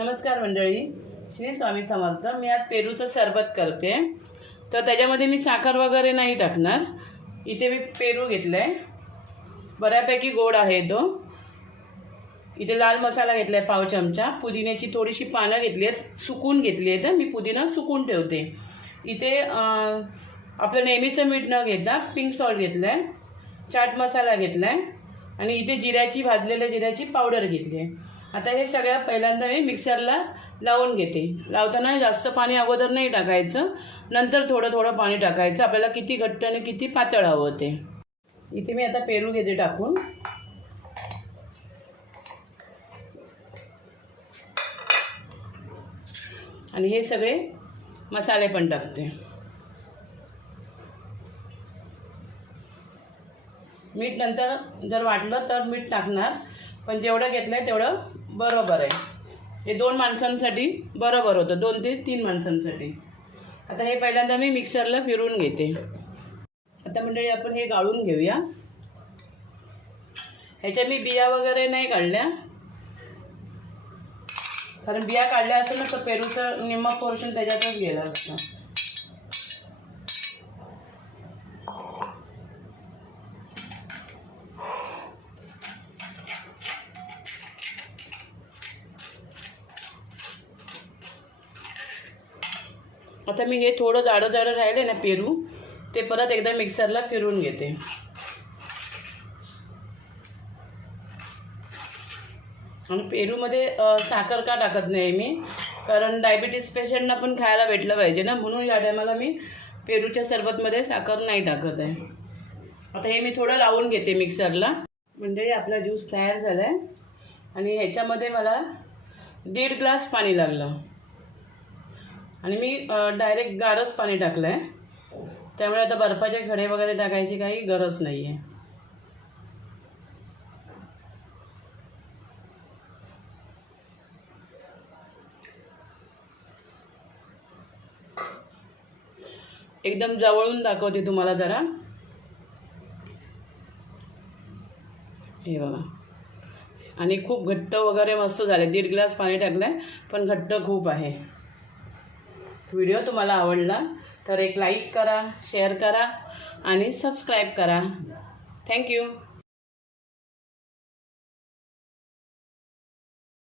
नमस्कार मंडळी, श्री स्वामी समर्थ। मी आज पेरूचं सरबत करते, तर त्याच्यामध्ये मी साखर वगैरे नाही टाकणार। इथे मी पेरू घेतलाय, बऱ्यापैकी गोड आहे तो। इथे लाल मसाला घेतलाय पाव चमचा, पुदिन्याची थोडीशी पानं घेतली आहेत, सुकून घेतली आहेत। मी पुदिना सुकून ठेवते। इथे आपलं नेहमीचं मीठ न घेता पिंक सॉल्ट घेतलाय, चाट मसाला घेतलाय आणि इथे जिऱ्याची भाजलेल्या जिऱ्याची पावडर घेतली आहे। आता हे सगळं पहिल्यांदा मी मिक्सरला लावून घेते। लावताना जास्त पाणी अगोदर नाही टाकायचं, नंतर थोडं थोडं पाणी टाकायचं, आपल्याला किती घट्ट आणि किती पातळ हवं ते। इथे मी आता पेरू घेते टाकून, आणि हे सगळे मसाले पण टाकते। मीठ नंतर जर वाटलं तर मीठ टाकणार, पण जेवढं घेतलंय तेवढं बरोबर आहे। हे 2 माणसांसाठी बरोबर होतं, 2 ते 3 माणसांसाठी। आता हे पहिल्यांदा मी मिक्सरला फिरवून घेते। आता मंडळी आपण हे गाळून घेऊया। ह्याच्या मी बिया वगैरे नाही काढल्या, कारण बिया काढल्या असेल ना तर पेरूचं निम्मा पोर्शन त्याच्यातच गेला असतं। आता मी हे थोडं जाडं जाडं राहिले ना पेरू, ते परत एकदा मिक्सरला फिरवून घेते। आणि पेरूमध्ये साखर का टाकत नाही मी, कारण डायबिटीज पेशंटना पण खायला भेटलं पाहिजे ना, म्हणून या टायमाला मी पेरूच्या सरबतमध्ये साखर नाही टाकत आहे। आता हे मी थोडं लावून घेते मिक्सरला। म्हणजे आपला ज्यूस तयार झाला आहे, आणि ह्याच्यामध्ये मला 1.5 ग्लास पाणी लागलं, आणि मी डायरेक्ट गारच पाणी टाकलं आहे, त्यामुळे आता बर्फाचे खडे वगैरे टाकायची काही गरज नाही आहे। एकदम जवळून दाखवते तुम्हाला जरा, हे बघा। आणि खूप घट्ट वगैरे मस्त झाले। 1.5 ग्लास पाणी टाकलं आहे, पण घट्ट खूप आहे। व्हिडिओ तुम्हाला आवडला तर एक लाईक करा, शेअर करा आणि सबस्क्राईब करा। थँक्यू।